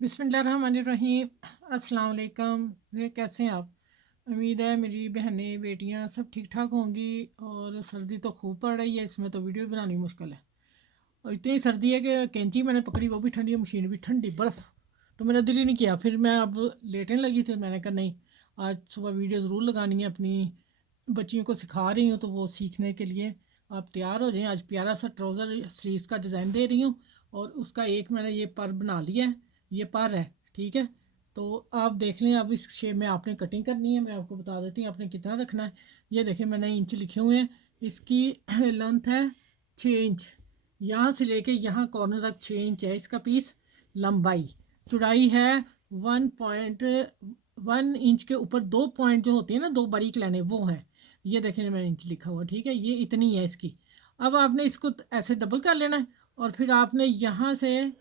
बिस्मिल्लाहिर्रहमानिर्रहीम। अस्सलाम वालेकुम। ये कैसे हैं आप? उम्मीद है मेरी बहनें बेटियां सब ठीक ठाक होंगी। और सर्दी तो खूब पड़ रही है, इसमें तो वीडियो बनानी मुश्किल है। और इतनी सर्दी है कि कैंची मैंने पकड़ी वो भी ठंडी, मशीन भी ठंडी, बर्फ़। तो मेरा दिल ही नहीं किया, फिर मैं अब लेटने लगी थी। मैंने कहा नहीं, आज सुबह वीडियो ज़रूर लगानी है। अपनी बच्चियों को सिखा रही हूँ तो वो सीखने के लिए आप तैयार हो जाएं। आज प्यारा सा ट्राउज़र स्लीव का डिज़ाइन दे रही हूँ, और उसका एक मैंने ये पर बना लिया है। ये पर है, ठीक है। तो आप देख लें, अब इस शेप में आपने कटिंग करनी है। मैं आपको बता देती हूँ आपने कितना रखना है। ये देखें, मैंने इंच लिखे हुए हैं। इसकी लेंथ है 6 इंच। यहाँ से लेके यहाँ कॉर्नर तक 6 इंच है इसका पीस। लंबाई, चौड़ाई है 1.1 इंच के ऊपर 2 पॉइंट जो होती है ना, 2 बारीक लाइनें, वो है। ये देखें मैंने इंच लिखा हुआ, ठीक है। ये इतनी है इसकी। अब आपने इसको ऐसे डबल कर लेना है, और फिर आपने यहाँ से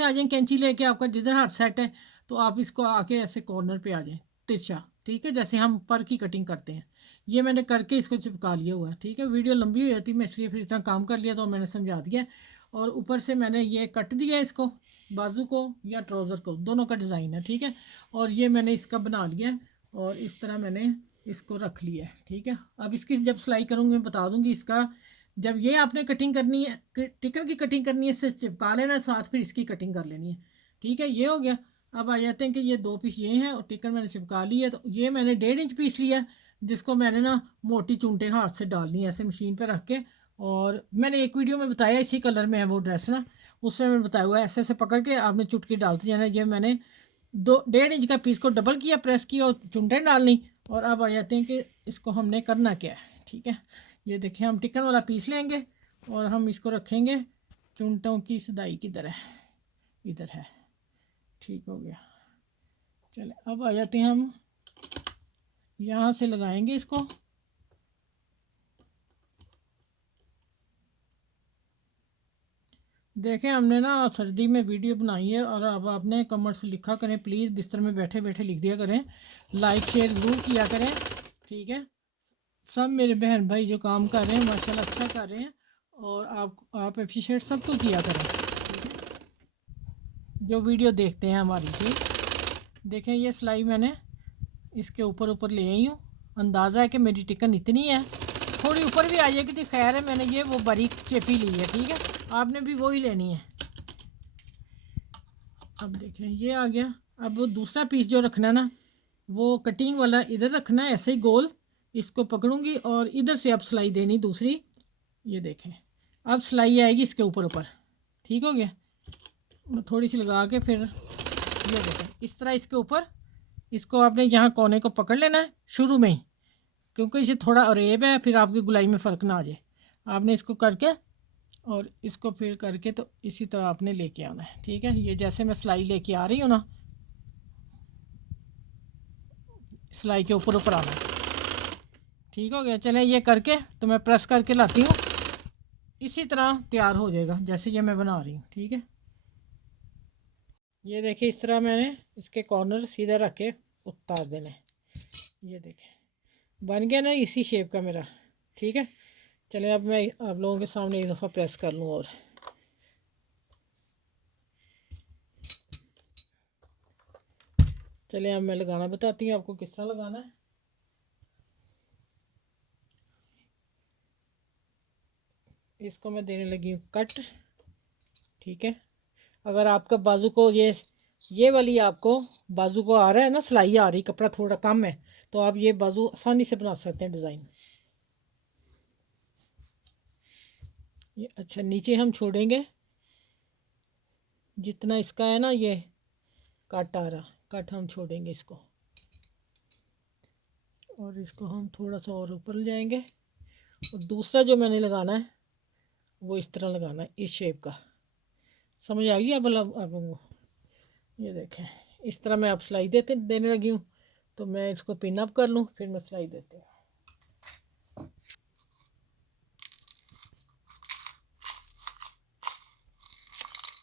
आ जाए कैंची लेके, आपका जिधर हाथ सेट है तो आप इसको आके ऐसे कॉर्नर पे आ जाए तिरछा, ठीक है, जैसे हम पर की कटिंग करते हैं। ये मैंने करके इसको चिपका लिया हुआ है, ठीक है। वीडियो लंबी हो जाती मैं इसलिए फिर इतना काम कर लिया, तो मैंने समझा दिया। और ऊपर से मैंने ये कट दिया इसको, बाजू को या ट्राउज़र को, दोनों का डिज़ाइन है, ठीक है। और ये मैंने इसका बना लिया है, और इस तरह मैंने इसको रख लिया है, ठीक है। अब इसकी जब सिलाई करूँगी मैं बता दूँगी इसका। जब ये आपने कटिंग करनी है, टिकन की कटिंग करनी है, इससे चिपका लेना है साथ, फिर इसकी कटिंग कर लेनी है, ठीक है। ये हो गया। अब आ जाते हैं कि ये 2 पीस ये हैं, और टिकन मैंने चिपका ली है। तो ये मैंने 1.5 इंच पीस लिया है, जिसको मैंने ना मोटी चूंटे हाथ से डालनी है ऐसे मशीन पर रख के। और मैंने एक वीडियो में बताया, इसी कलर में है वो ड्रेस ना, उसमें मैंने बताया हुआ है ऐसे ऐसे पकड़ के आपने चुटकी डालती जाना। ये मैंने 1.5 इंच का पीस को डबल किया, प्रेस किया और चुनटे डालनी। और अब आ जाते हैं कि इसको हमने करना क्या है, ठीक है। ये देखिए, हम टिकन वाला पीस लेंगे और हम इसको रखेंगे चुनटों की सदाई की तरह, इधर है, ठीक हो गया। चले अब आ जाते हैं, हम यहाँ से लगाएंगे इसको। देखें, हमने ना सर्दी में वीडियो बनाई है, और अब आपने कमेंट से लिखा करें प्लीज़, बिस्तर में बैठे बैठे लिख दिया करें, लाइक शेयर ज़रूर किया करें, ठीक है। सब मेरे बहन भाई जो काम कर रहे हैं माशाल्लाह अच्छा कर रहे हैं, और आप अप्रिशिएट सबको किया करें, ठीक है, जो वीडियो देखते हैं हमारी, ठीक। देखें, ये सिलाई मैंने इसके ऊपर ऊपर ले आई हूँ। अंदाज़ा है कि मेरी टिकन इतनी है, थोड़ी ऊपर भी आ जाएगी तो खैर है। मैंने ये वो बारीक चेपी ली है, ठीक है, आपने भी वही लेनी है। अब देखें, ये आ गया। अब वो दूसरा पीस जो रखना है ना, वो कटिंग वाला इधर रखना है, ऐसे ही गोल। इसको पकड़ूंगी और इधर से अब सिलाई देनी दूसरी। ये देखें, अब सिलाई आएगी इसके ऊपर ऊपर, ठीक हो गया। मैं थोड़ी सी लगा के फिर ये देखें इस तरह इसके ऊपर, इसको आपने यहाँ कोने को पकड़ लेना है शुरू में ही, क्योंकि इसे थोड़ा अरेब है, फिर आपकी गुलाई में फ़र्क ना आ जाए। आपने इसको करके और इसको फिर करके तो इसी तरह आपने लेके आना है, ठीक है। ये जैसे मैं सिलाई लेके आ रही हूँ ना, सिलाई के ऊपर ऊपर आना है, ठीक हो गया। चलें, ये करके तो मैं प्रेस करके लाती हूँ, इसी तरह तैयार हो जाएगा जैसे ये मैं बना रही हूँ, ठीक है। ये देखिए, इस तरह मैंने इसके कॉर्नर सीधा रख के उतार देने। ये देखें बन गया ना इसी शेप का मेरा, ठीक है। चलें, अब मैं आप लोगों के सामने एक दफ़ा प्रेस कर लूँ। और चलें, अब मैं लगाना बताती हूँ आपको किस तरह लगाना है। इसको मैं देने लगी हूँ कट, ठीक है। अगर आपका बाजू को ये वाली आपको बाजू को आ रहा है ना, सिलाई आ रही, कपड़ा थोड़ा कम है, तो आप ये बाजू आसानी से बना सकते हैं डिज़ाइन। ये अच्छा, नीचे हम छोड़ेंगे जितना इसका है ना, ये कट आ रहा, कट हम छोड़ेंगे इसको, और इसको हम थोड़ा सा और ऊपर ले जाएंगे। और दूसरा जो मैंने लगाना है वो इस तरह लगाना है, इस शेप का। समझ आ गई अब आप लोगों को? ये देखें, इस तरह मैं अब सिलाई देने लगी हूँ। तो मैं इसको पिन अप कर लूँ, फिर मैं सिलाई देती हूँ।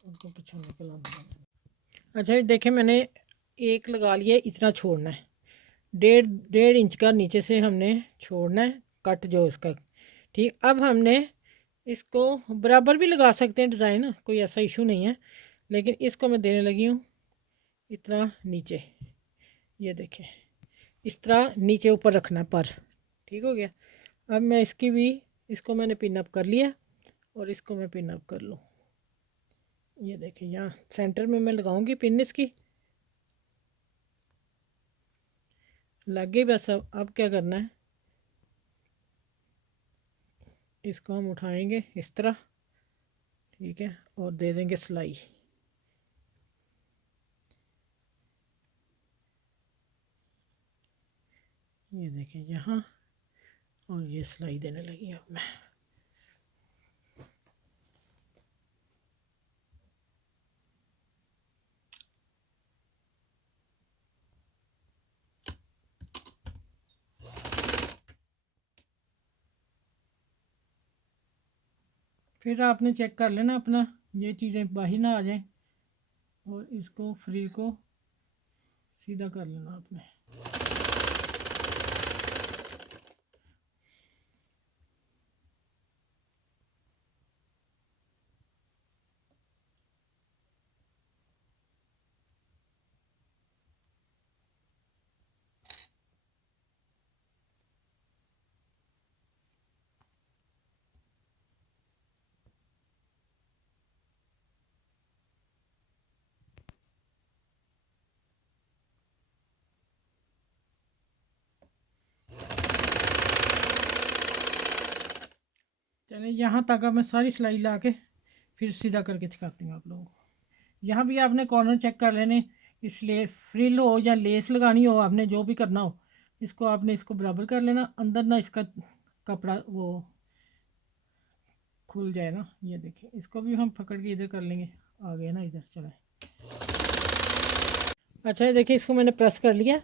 उनको पीछे निकल। अच्छा, देखें, मैंने एक लगा लिया, इतना छोड़ना है, 1.5 इंच का नीचे से हमने छोड़ना है कट जो इसका, ठीक। अब हमने इसको बराबर भी लगा सकते हैं डिज़ाइन, कोई ऐसा इशू नहीं है, लेकिन इसको मैं देने लगी हूँ इतना नीचे, ये देखें इस तरह नीचे ऊपर रखना पर। ठीक हो गया। अब मैं इसकी भी, इसको मैंने पिन अप कर लिया और इसको मैं पिन अप कर लूँ। ये देखें यहाँ सेंटर में मैं लगाऊंगी पिन इसकी, लग गई बस। अब क्या करना है, इसको हम उठाएंगे इस तरह, ठीक है, और दे देंगे सिलाई। ये देखें यहाँ, और ये सिलाई देने लगी अब मैं। फिर आपने चेक कर लेना अपना, ये चीज़ें बाहर ना आ जाएं, और इसको फ्री को सीधा कर लेना आपने। चलिए यहाँ तक अब मैं सारी सिलाई ला के फिर सीधा करके दिखाती हूँ आप लोगों को। यहाँ भी आपने कॉर्नर चेक कर लेने, इसलिए फ्रिल हो या लेस लगानी हो, आपने जो भी करना हो, इसको आपने इसको बराबर कर लेना, अंदर ना इसका कपड़ा वो खुल जाए ना। ये देखिए इसको भी हम पकड़ के इधर कर लेंगे, आ गया ना इधर, चले। अच्छा ये देखिए इसको मैंने प्रेस कर लिया,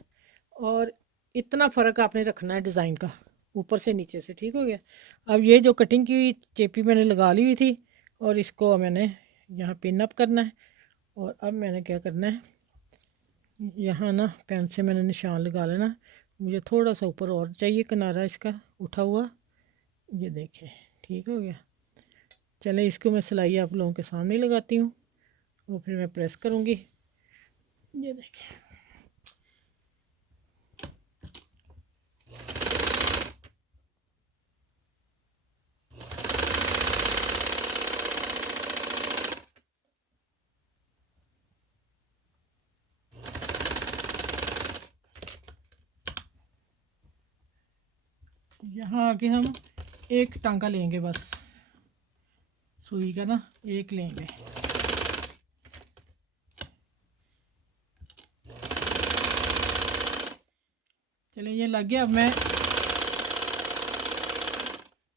और इतना फ़र्क आपने रखना है डिज़ाइन का, ऊपर से नीचे से। ठीक हो गया। अब ये जो कटिंग की हुई चेपी मैंने लगा ली हुई थी, और इसको मैंने यहाँ पिन अप करना है। और अब मैंने क्या करना है, यहाँ ना पेन से मैंने निशान लगा लेना। मुझे थोड़ा सा ऊपर और चाहिए किनारा इसका उठा हुआ, ये देखें। ठीक हो गया। चले इसको मैं सिलाई आप लोगों के सामने लगाती हूँ, और फिर मैं प्रेस करूँगी। ये देखें, यहाँ आके हम एक टांका लेंगे बस, सुई का ना एक लेंगे। चलिए ये लग गया। अब मैं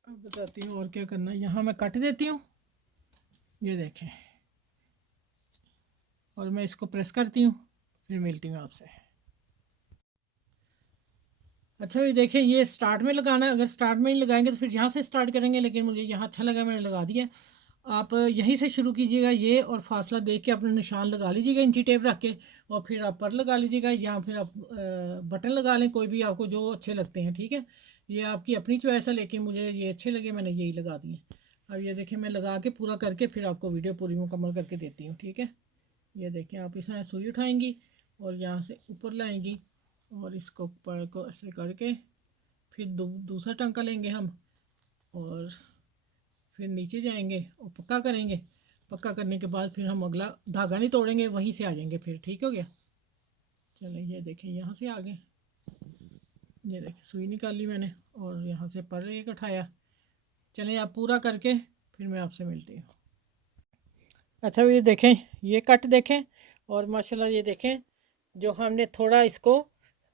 बताती हूँ और क्या करना है। यहाँ मैं कट देती हूँ, ये देखें, और मैं इसको प्रेस करती हूँ, फिर मिलती हूँ आपसे। अच्छा ये देखें, ये स्टार्ट में लगाना है, अगर स्टार्ट में ही लगाएंगे तो फिर यहाँ से स्टार्ट करेंगे, लेकिन मुझे यहाँ अच्छा लगा मैंने लगा दिया। आप यहीं से शुरू कीजिएगा ये, और फासला देख के अपने निशान लगा लीजिएगा इंची टेप रख के, और फिर आप पर लगा लीजिएगा, या फिर आप बटन लगा लें, कोई भी आपको जो अच्छे लगते हैं। ठीक है, ये आपकी अपनी चॉइस है, लेकिन मुझे ये अच्छे लगे, मैंने यही लगा दिए। अब ये देखें मैं लगा के पूरा करके फिर आपको वीडियो पूरी मुकम्मल करके देती हूँ। ठीक है, ये देखें आप इसमें सुई उठाएंगी और यहाँ से ऊपर लाएंगी, और इसको ऊपर को ऐसे करके फिर दूसरा टांका लेंगे हम, और फिर नीचे जाएंगे और पक्का करेंगे। पक्का करने के बाद फिर हम अगला धागा नहीं तोड़ेंगे, वहीं से आ जाएंगे फिर। ठीक हो गया। चलिए ये देखें यहाँ से आ गए, ये देखें सुई निकाली मैंने और यहाँ से पर एक उठाया। चलिए आप पूरा करके फिर मैं आपसे मिलती हूँ। अच्छा ये देखें, ये कट देखें, और माशाल्लाह ये देखें जो हमने थोड़ा इसको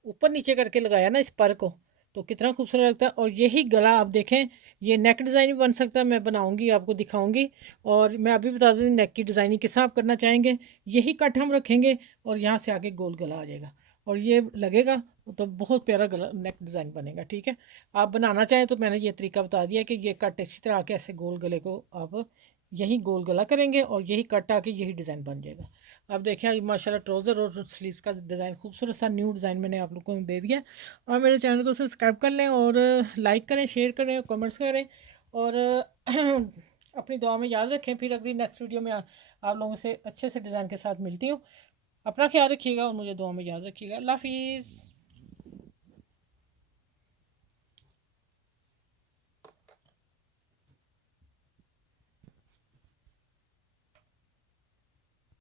ऊपर नीचे करके लगाया ना इस पर को, तो कितना खूबसूरत लगता है। और यही गला आप देखें, ये नेक डिज़ाइन भी बन सकता है, मैं बनाऊंगी आपको दिखाऊंगी। और मैं अभी बता दूँ नेक की डिज़ाइनिंग किस आप करना चाहेंगे, यही कट हम रखेंगे और यहाँ से आगे गोल गला आ जाएगा, और ये लगेगा तो बहुत प्यारा गला नेक डिज़ाइन बनेगा। ठीक है, आप बनाना चाहें तो मैंने ये तरीका बता दिया कि ये कट इसी तरह आके ऐसे गोल गले को आप यही गोल गला करेंगे, और यही कट आके यही डिज़ाइन बन जाएगा। अब देखिए माशाल्लाह ट्राउज़र और स्लीव्स का डिज़ाइन खूबसूरत सा न्यू डिज़ाइन मैंने आप लोगों को दे दिया। और मेरे चैनल को सब्सक्राइब कर लें, और लाइक करें, शेयर करें, कमेंट्स करें, और अपनी दुआ में याद रखें। फिर अगली नेक्स्ट वीडियो में आप लोगों से अच्छे से डिज़ाइन के साथ मिलती हूँ। अपना ख्याल रखिएगा और मुझे दुआ में याद रखिएगा। अल्लाह हाफिज़।